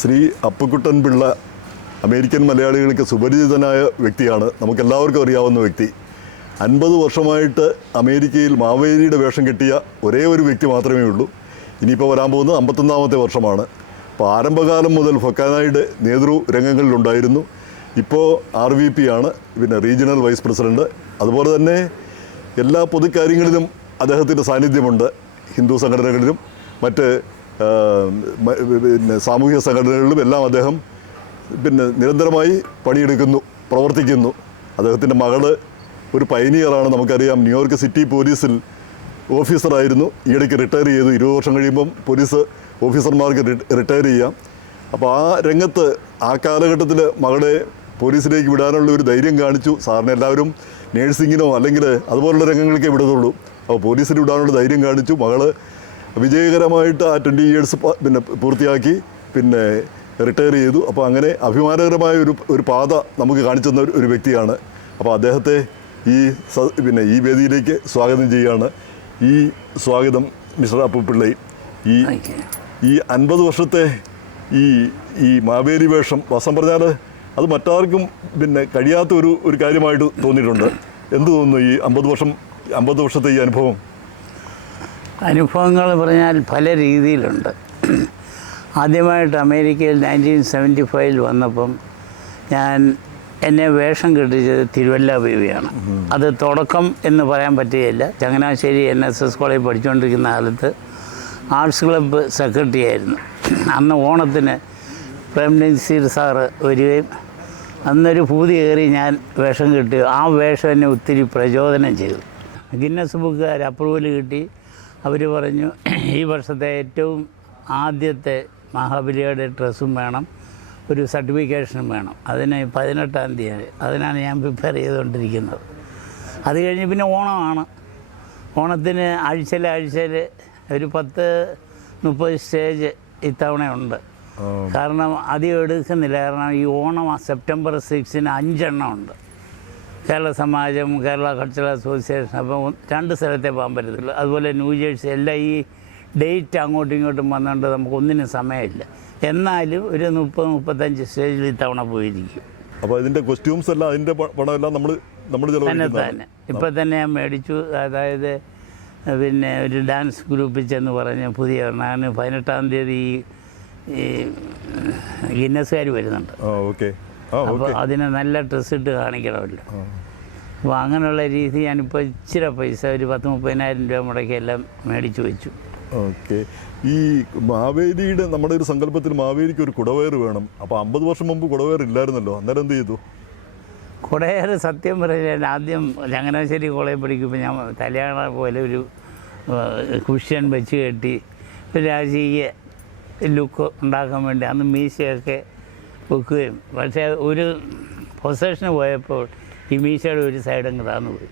Shri Appukuttan Pillai American മലയാളികൾക്ക് സുപരിചിതനായ വ്യക്തിയാണ്. നമുക്കെല്ലാവർക്കും അറിയാവുന്ന വ്യക്തി. അൻപത് വർഷമായിട്ട് അമേരിക്കയിൽ മാവേലിയുടെ വേഷം കെട്ടിയ ഒരേ ഒരു വ്യക്തി മാത്രമേ ഉള്ളൂ. ഇനിയിപ്പോൾ വരാൻ പോകുന്നത് അമ്പത്തൊന്നാമത്തെ വർഷമാണ്. അപ്പോൾ ആരംഭകാലം മുതൽ ഫൊക്കാനായുടെ നേതൃ രംഗങ്ങളിലുണ്ടായിരുന്നു. ഇപ്പോൾ ആർ വി പി ആണ് പിന്നെ റീജിയണൽ വൈസ് പ്രസിഡന്റ് അതുപോലെ തന്നെ എല്ലാ പൊതുക്കാര്യങ്ങളിലും അദ്ദേഹത്തിന്റെ സാന്നിധ്യമുണ്ട്. ഹിന്ദു സംഘടനകളിലും മറ്റ് പിന്നെ സാമൂഹിക സംഘടനകളിലും എല്ലാം അദ്ദേഹം പിന്നെ നിരന്തരമായി പണിയെടുക്കുന്നു പ്രവർത്തിക്കുന്നു. അദ്ദേഹത്തിന്റെ മകൾ ഒരു പൈനിയറാണ് നമുക്കറിയാം. ന്യൂയോർക്ക് സിറ്റി പോലീസിൽ ഓഫീസറായിരുന്നു. ഈയിടയ്ക്ക് റിട്ടയർ ചെയ്തു. ഇരുപത് വർഷം കഴിയുമ്പം പോലീസ് ഓഫീസർമാർക്ക് റിട്ടയർ ചെയ്യാം. അപ്പോൾ ആ രംഗത്ത് ആ കാലഘട്ടത്തിൽ മകളെ പോലീസിലേക്ക് വിടാനുള്ള ഒരു ധൈര്യം കാണിച്ചു. സാറിന് എല്ലാവരും നേഴ്സിങ്ങിനോ അല്ലെങ്കിൽ അതുപോലുള്ള രംഗങ്ങളൊക്കെ വിടത്തുള്ളൂ. അപ്പോൾ പോലീസിൽ വിടാനുള്ള ധൈര്യം കാണിച്ചു. മകൾ വിജയകരമായിട്ട് ആ ട്വന്റി ഇയേഴ്സ് പിന്നെ പൂർത്തിയാക്കി പിന്നെ റിട്ടയർ ചെയ്തു. അപ്പോൾ അങ്ങനെ അഭിമാനകരമായ ഒരു ഒരു പാത നമുക്ക് കാണിച്ചു തന്ന ഒരു- വ്യക്തിയാണ്. അപ്പോൾ അദ്ദേഹത്തെ ഈ സ- പിന്നെ ഈ വേദിയിലേക്ക് സ്വാഗതം ചെയ്യുകയാണ്. ഈ സ്വാഗതം മിസ്റ്റർ അപ്പുപിള്ളൈ. ഈ ഈ അൻപത് വർഷത്തെ ഈ ഈ മാവേലി വേഷം വസം പറഞ്ഞാൽ അത് മറ്റാർക്കും പിന്നെ കഴിയാത്ത ഒരു ഒരു കാര്യമായിട്ട് തോന്നിയിട്ടുണ്ട്. എന്ത് തോന്നുന്നു ഈ അമ്പത് വർഷം അമ്പത് വർഷത്തെ ഈ അനുഭവം? അനുഭവങ്ങൾ പറഞ്ഞാൽ പല രീതിയിലുണ്ട്. ആദ്യമായിട്ട് അമേരിക്കയിൽ നയന്റീൻ സെവന്റി ഫൈവിൽ വന്നപ്പം ഞാൻ എന്നെ വേഷം കെട്ടിച്ചത് തിരുവല്ല ബേബിയാണ്. അത് തുടക്കം എന്ന് പറയാൻ പറ്റുകയില്ല. Changanassery N S S college പഠിച്ചുകൊണ്ടിരിക്കുന്ന കാലത്ത് ആർട്സ് ക്ലബ്ബ് സെക്രട്ടറി ആയിരുന്നു അന്ന് ഓണത്തിന് പ്രേംനസീർ സാറ് വരികയും അന്നൊരു പൂതി കയറി ഞാൻ വേഷം കിട്ടി ആ വേഷം എന്നെ ഒത്തിരി പ്രചോദനം ചെയ്തു. ഗിന്നസ് ബുക്കുകാർ അപ്രൂവൽ കിട്ടി. അവർ പറഞ്ഞു ഈ വർഷത്തെ ഏറ്റവും ആദ്യത്തെ മഹാബലിയുടെ ഡ്രസ്സും വേണം ഒരു സർട്ടിഫിക്കേഷനും വേണം. അതിന് പതിനെട്ടാം തീയതി. അതിനാണ് ഞാൻ പ്രിപ്പയർ ചെയ്തുകൊണ്ടിരിക്കുന്നത്. അത് കഴിഞ്ഞ് പിന്നെ ഓണമാണ്. ഓണത്തിന് ആഴ്ചയിൽ ആഴ്ചയിൽ ഒരു പത്ത് മുപ്പത് സ്റ്റേജ് ഇത്തവണ ഉണ്ട് കാരണം അധികം എടുക്കുന്നില്ല. കാരണം ഈ ഓണം സെപ്റ്റംബർ സിക്സിന് അഞ്ചെണ്ണം ഉണ്ട് കേരള സമാജം കേരള കൾച്ചറൽ അസോസിയേഷൻ അപ്പം രണ്ട് സ്ഥലത്തേ പോകാൻ പറ്റത്തില്ല അതുപോലെ ന്യൂ ജേഴ്സി എല്ലാം ഈ ഡേറ്റ് അങ്ങോട്ടും ഇങ്ങോട്ടും വന്നുകൊണ്ട് നമുക്ക് ഒന്നിനും സമയമില്ല. എന്നാലും ഒരു മുപ്പത് മുപ്പത്തഞ്ച് സ്റ്റേജിൽ ഇത്തവണ പോയിരിക്കും. അപ്പോൾ ഇതിന്റെ കോസ്റ്റ്യൂംസ് എല്ലാം അതിന്റെ പണമെല്ലാം നമ്മൾ നമ്മൾ തന്നെ തന്നെ. ഇപ്പം തന്നെ ഞാൻ മേടിച്ചു. അതായത് പിന്നെ ഒരു ഡാൻസ് ഗ്രൂപ്പിൽ ചെന്ന് പറഞ്ഞ് പുതിയ ഞാൻ പതിനെട്ടാം തീയതി ഈ- ഗിന്നസ്സുകാർ ഗിന്നസുകാർ വരുന്നുണ്ട്. ഓക്കെ അപ്പോൾ അതിനെ നല്ല ഡ്രസ്സ് ഇട്ട് കാണിക്കണമല്ലോ. അപ്പോൾ അങ്ങനെയുള്ള രീതി ഞാനിപ്പോൾ ഇച്ചിരി പൈസ ഒരു പത്ത് മുപ്പതിനായിരം രൂപ മുടക്കി എല്ലാം മേടിച്ചു വെച്ചു. ഓക്കെ. ഈ മാവേലിയുടെ നമ്മുടെ ഒരു സങ്കല്പത്തിൽ മാവേലിക്ക് ഒരു കുടവയർ വേണം. അപ്പോൾ അമ്പത് വർഷം മുമ്പ് കുടവയർ ഇല്ലായിരുന്നല്ലോ അന്നേരം എന്ത് ചെയ്തു? കുടവയർ സത്യം പറഞ്ഞാൽ ആദ്യം ചങ്ങനാശ്ശേരി കോളേജ് പഠിക്കുമ്പോൾ ഞാൻ കല്യാണ പോലെ ഒരു കുഷ്യൻ വെച്ച് കെട്ടി രാജീയ രാജകീയ ലുക്ക് ഉണ്ടാക്കാൻ വേണ്ടി അന്ന് മീശയൊക്കെ വെക്കുകയും പക്ഷേ ഒരു പൊസഷന് പോയപ്പോൾ ഈ മീശയുടെ ഒരു സൈഡ് അങ്ങ് താന്നു പോയി.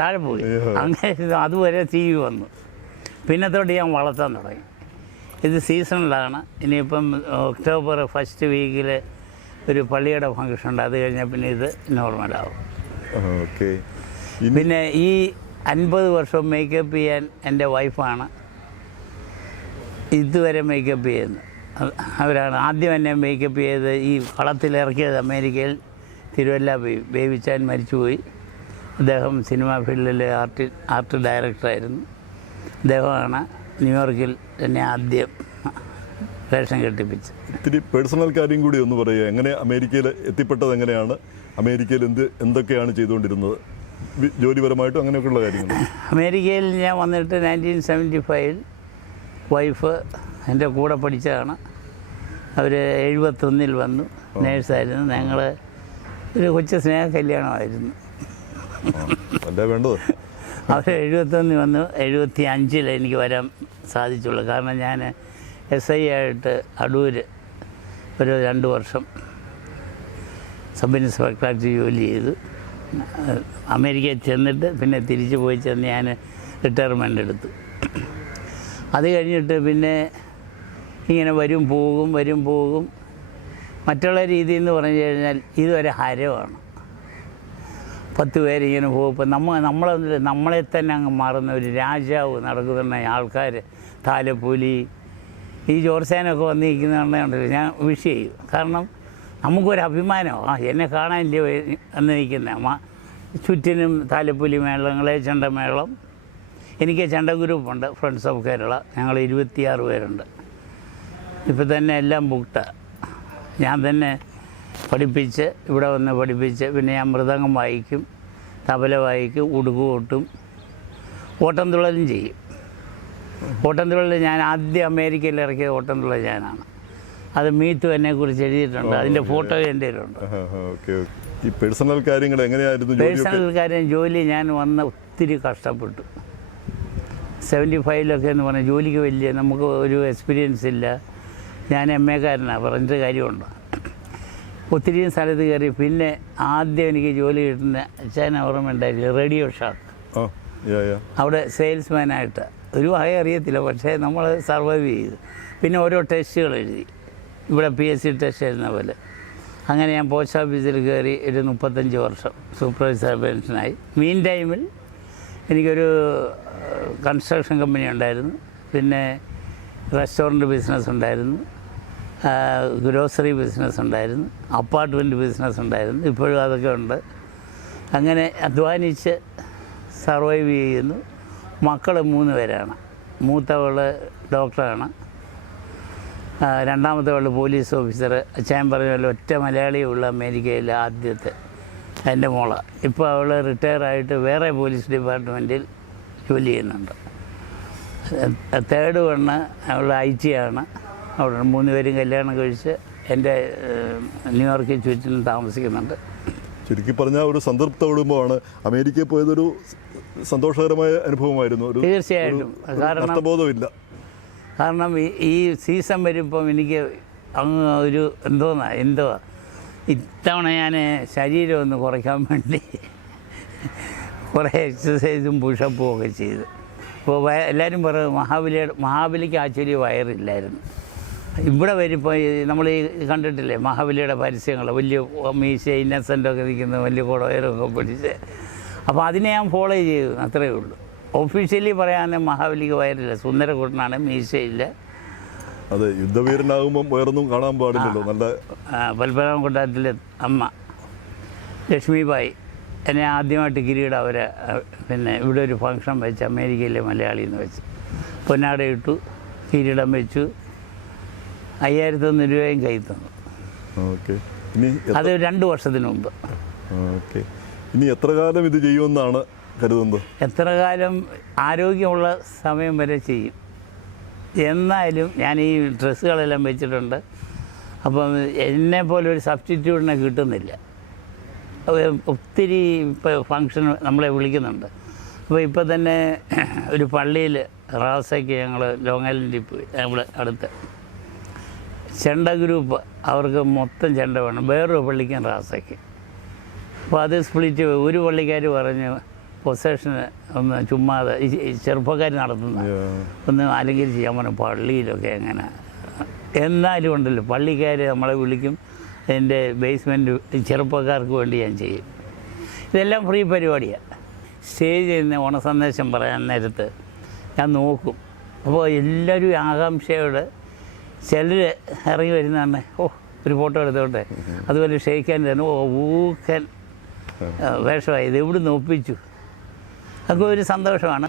താഴെ പോയി. അങ്ങനെ അതുവരെ ടി വി വന്നു. പിന്നെ തൊട്ട് ഞാൻ വളർത്താൻ തുടങ്ങി. ഇത് സീസണിലാണ് ഇനിയിപ്പം ഒക്ടോബർ ഫസ്റ്റ് വീക്കിൽ ഒരു പള്ളിയുടെ ഫംഗ്ഷൻ ഉണ്ട്. അത് കഴിഞ്ഞാൽ പിന്നെ ഇത് നോർമലാവും ഓക്കെ. പിന്നെ ഈ അൻപത് വർഷം മേക്കപ്പ് ചെയ്യാൻ എന്റെ വൈഫാണ് ഇതുവരെ മേക്കപ്പ് ചെയ്യുന്നത്. അവരാണ് ആദ്യം എന്നെ മേക്കപ്പ് ചെയ്ത് ഈ കളത്തിലിറക്കിയത് അമേരിക്കയിൽ തിരുവല്ല പോയി ബേബിച്ചാൻ മരിച്ചുപോയി. അദ്ദേഹം സിനിമാ ഫീൽഡിലെ ആർട്ട് ആർട്ട് ഡയറക്ടറായിരുന്നു അദ്ദേഹമാണ് ന്യൂയോർക്കിൽ എന്നെ ആദ്യം വേഷം കെട്ടിപ്പിച്ചത്. ഇത്തിരി പേഴ്സണൽ കാര്യം കൂടി ഒന്ന് പറയുക. എങ്ങനെ അമേരിക്കയിൽ എത്തിപ്പെട്ടത് എങ്ങനെയാണ്? അമേരിക്കയിൽ എന്ത് എന്തൊക്കെയാണ് ചെയ്തുകൊണ്ടിരുന്നത്? ജോലിപരമായിട്ടും അങ്ങനെയൊക്കെയുള്ള കാര്യങ്ങൾ. അമേരിക്കയിൽ ഞാൻ വന്നിട്ട് നയന്റീൻ സെവന്റി ഫൈവിൽ വൈഫ് എന്റെ കൂടെ പഠിച്ചതാണ്. അവർ എഴുപത്തൊന്നിൽ വന്നു. നേഴ്സായിരുന്നു. ഞങ്ങൾ ഒരു കൊച്ച സ്നേഹ കല്യാണമായിരുന്നു വേണ്ടത്? അവർ എഴുപത്തൊന്നിൽ വന്നു. എഴുപത്തി അഞ്ചിൽ എനിക്ക് വരാൻ സാധിച്ചുള്ളൂ. കാരണം ഞാൻ എസ് ഐ ആയിട്ട് അടൂർ ഒരു രണ്ട് വർഷം സബ് ഇൻസ്പെക്ടറായിട്ട് ജോലി ചെയ്തു. അമേരിക്കയിൽ ചെന്നിട്ട് പിന്നെ തിരിച്ചു പോയി ചെന്ന് ഞാൻ റിട്ടയർമെന്റ് എടുത്തു. അത് കഴിഞ്ഞിട്ട് പിന്നെ ഇങ്ങനെ വരും പോകും വരും പോകും. മറ്റുള്ള രീതി എന്ന് പറഞ്ഞു കഴിഞ്ഞാൽ ഇതൊരു ഹരമാണ്. പത്ത് പേരിങ്ങനെ പോകും. ഇപ്പം നമ്മൾ നമ്മളെ നമ്മളെ തന്നെ അങ്ങ് മാറുന്ന ഒരു രാജാവ് നടക്കുന്ന ആൾക്കാർ താലപ്പൊലി ഈ ജോർസാനൊക്കെ വന്നിരിക്കുന്നുണ്ടെങ്കിൽ ഞാൻ വിഷ് ചെയ്യും. കാരണം നമുക്കൊരു അഭിമാനമോ. ആ എന്നെ കാണാനില്ലേ എന്ന് നിൽക്കുന്ന ചുറ്റിനും താലപ്പൊലി മേളങ്ങളെ ചെണ്ടമേളം എനിക്ക് ചെണ്ട ഗ്രൂപ്പുണ്ട് ഫ്രണ്ട്സ് ഓഫ് കേരള. ഞങ്ങൾ ഇരുപത്തിയാറ് പേരുണ്ട്. ഇപ്പം തന്നെ എല്ലാം ബുക്ക്ഡ് ഞാൻ തന്നെ പഠിപ്പിച്ച് ഇവിടെ വന്ന് പഠിപ്പിച്ച് പിന്നെ ഞാൻ മൃദംഗം വായിക്കും തബല വായിക്കും ഉടുക്ക് ഓട്ടും ഓട്ടം തുള്ളലും ചെയ്യും. ഓട്ടം തുള്ളൽ ഞാൻ ആദ്യം അമേരിക്കയിൽ ഇറക്കിയ ഓട്ടം തുള്ളൽ ഞാനാണ്. അത് മീത്തു എന്നെ കുറിച്ച് എഴുതിയിട്ടുണ്ട്. അതിന്റെ ഫോട്ടോ എന്റെ കയ്യിലുണ്ട്. ഈ പേഴ്സണൽ കാര്യങ്ങൾ എങ്ങനെയായിരുന്നു പേഴ്സണൽ കാര്യം ജോലി ഞാൻ വന്ന ഒത്തിരി കഷ്ടപ്പെട്ടു. സെവന്റി ഫൈവിലൊക്കെ എന്ന് പറഞ്ഞാൽ ജോലിക്ക് വലിയ നമുക്ക് ഒരു എക്സ്പീരിയൻസ് ഇല്ല. ഞാൻ എം എക്കാരനാണ് പറഞ്ഞിട്ട് കാര്യമുണ്ട്. ഒത്തിരി സ്ഥലത്ത് കയറി പിന്നെ ആദ്യം എനിക്ക് ജോലി കിട്ടുന്ന അച്ഛൻ ഓർമ്മ ഉണ്ടായില്ല റേഡിയോ യാ അവിടെ സെയിൽസ്മാനായിട്ട് ഒരു വക അറിയത്തില്ല പക്ഷേ നമ്മൾ സർവൈവ് ചെയ്തു. പിന്നെ ഓരോ ടെസ്റ്റുകൾ എഴുതി. ഇവിടെ പി എസ് സി ടെസ്റ്റ് എഴുതുന്ന പോലെ. അങ്ങനെ ഞാൻ പോസ്റ്റ് ഓഫീസിൽ കയറി ഒരു മുപ്പത്തഞ്ച് വർഷം സൂപ്പർവൈസർ പെൻഷനായി മീൻ ടൈമിൽ എനിക്കൊരു കൺസ്ട്രക്ഷൻ കമ്പനി ഉണ്ടായിരുന്നു. പിന്നെ റെസ്റ്റോറന്റ് ബിസിനസ് ഉണ്ടായിരുന്നു. ഗ്രോസറി ബിസിനസ് ഉണ്ടായിരുന്നു. അപ്പാർട്ട്മെന്റ് ബിസിനസ് ഉണ്ടായിരുന്നു. ഇപ്പോഴും അതൊക്കെ ഉണ്ട്. അങ്ങനെ അധ്വാനിച്ച് സർവൈവ് ചെയ്യുന്നു. മക്കൾ മൂന്ന് പേരാണ്. മൂത്തവൾ ഡോക്ടറാണ് ആ, രണ്ടാമത്തെ പോലീസ് ഓഫീസർ അച്ഛൻ പറഞ്ഞ പോലെ ഒറ്റ മലയാളിയുള്ള അമേരിക്കയിലെ ആദ്യത്തെ. എന്റെ മോൾ. ഇപ്പോൾ അവൾ റിട്ടയർ ആയിട്ട് വേറെ പോലീസ് ഡിപ്പാർട്ട്മെന്റിൽ ജോലി ചെയ്യുന്നുണ്ട്. തേർഡ് വണ്ണ് അവൾ ഐ ടി ആണ്. അവിടെ മൂന്ന് പേരും കല്യാണം കഴിച്ച് എന്റെ ന്യൂയോർക്കിൽ ചുറ്റിലും താമസിക്കുന്നുണ്ട്. ചുരുക്കി പറഞ്ഞാൽ ഒരു സംതൃപ്ത കുടുംബമാണ്. അമേരിക്കയിൽ പോയതൊരു സന്തോഷകരമായ അനുഭവമായിരുന്നു. തീർച്ചയായിട്ടും. കാരണം കാരണം ഈ സീസൺ വരുമ്പം എനിക്ക് അങ്ങ് ഒരു എന്തോന്നാ എന്തോ ഇത്തവണ ഞാൻ ശരീരം ഒന്ന് കുറയ്ക്കാൻ വേണ്ടി കുറേ എക്സസൈസും പുഷപ്പും ഒക്കെ ചെയ്തു. ഇപ്പോൾ എല്ലാവരും പറയും മഹാബലിയുടെ മഹാബലിക്ക് ആക്ച്വലി വയറില്ലായിരുന്നു. ഇവിടെ വരുമ്പോൾ നമ്മൾ ഈ കണ്ടിട്ടില്ലേ മഹാബലിയുടെ പരസ്യങ്ങൾ വലിയ മീശ ഇന്നസെന്റൊക്കെ നിൽക്കുന്ന വലിയ കുടവയറൊക്കെ പിടിച്ച്. അപ്പോൾ അതിനെ ഞാൻ ഫോളോ ചെയ്തു അത്രയേ ഉള്ളൂ. ഒഫീഷ്യലി പറയാൻ മഹാബലിക്ക് വയറില്ല. സുന്ദരകൂട്ടനാണ് മീശയില്ല. അതെ യുദ്ധവീരനാകുമ്പം വേറൊന്നും കാണാൻ പാടില്ലല്ലോ. നല്ല പൽപ്പരം കൊട്ടാരത്തിലെ അമ്മ ലക്ഷ്മിബായി. എന്നെ ആദ്യമായിട്ട് കിരീടം അവരെ പിന്നെ ഇവിടെ ഒരു ഫംഗ്ഷൻ വെച്ച് അമേരിക്കയിലെ മലയാളി എന്ന് വെച്ച്. പൊന്നാട ഇട്ടു കിരീടം വെച്ചു. അയ്യായിരത്തൊന്ന് രൂപയും കൈ തന്നു. ഓക്കെ. ഇനി അത് രണ്ട് വർഷത്തിന് മുമ്പ്. ഓക്കെ. ഇനി എത്ര കാലം ഇത് ചെയ്യുമെന്നാണ് കരുതുന്നത്? എത്ര കാലം ആരോഗ്യമുള്ള സമയം വരെ ചെയ്യും. എന്നാലും ഞാൻ ഈ ഡ്രസ്സുകളെല്ലാം വെച്ചിട്ടുണ്ട്. അപ്പം എന്നെ പോലെ ഒരു സബ്സ്റ്റിറ്റ്യൂട്ടിനെ കിട്ടുന്നില്ല. ഒത്തിരി ഇപ്പോൾ ഫങ്ഷൻ നമ്മളെ വിളിക്കുന്നുണ്ട്. അപ്പോൾ ഇപ്പോൾ തന്നെ ഒരു പള്ളിയിൽ റാസയ്ക്ക് ഞങ്ങൾ ലോങ് ഐലൻഡിൽ പോയി നമ്മൾ അടുത്ത്. ചെണ്ട ഗ്രൂപ്പ് അവർക്ക് മൊത്തം ചെണ്ട വേണം. വേറൊരു പള്ളിക്കും റാസയ്ക്ക് അപ്പോൾ അത് സ്പ്ലിറ്റ് ഒരു പള്ളിക്കാർ പറഞ്ഞു പൊസേഷന് ഒന്ന് ചുമ്മാതെ ചെറുപ്പക്കാർ നടത്തുന്ന ഒന്ന് അലങ്കരിച്ച് ചെയ്യാൻ പറഞ്ഞു പള്ളിയിലൊക്കെ എങ്ങനെ എന്നാലും ഉണ്ടല്ലോ പള്ളിക്കാർ നമ്മളെ വിളിക്കും എന്റെ ബേസ്മെന്റ് ചെറുപ്പക്കാർക്ക് വേണ്ടി ഞാൻ ചെയ്യും. ഇതെല്ലാം ഫ്രീ പരിപാടിയാണ് സ്റ്റേജിൽ ചെയ്യുന്ന ഓണസന്ദേശം പറയാൻ നേരത്ത് ഞാൻ നോക്കും. അപ്പോൾ എല്ലാവരും ആകാംക്ഷയോട് ചിലർ ഇറങ്ങി വരുന്നതാണ് ഓ ഒരു ഫോട്ടോ എടുത്തോട്ടെ. അതുപോലെ ഷെയ്ക്കാൻ തന്നെ ഓ ഊക്കൻ വേഷമായി. ഇത് എവിടെ നിന്ന് ഒപ്പിച്ചു? അതൊക്കെ ഒരു സന്തോഷമാണ്.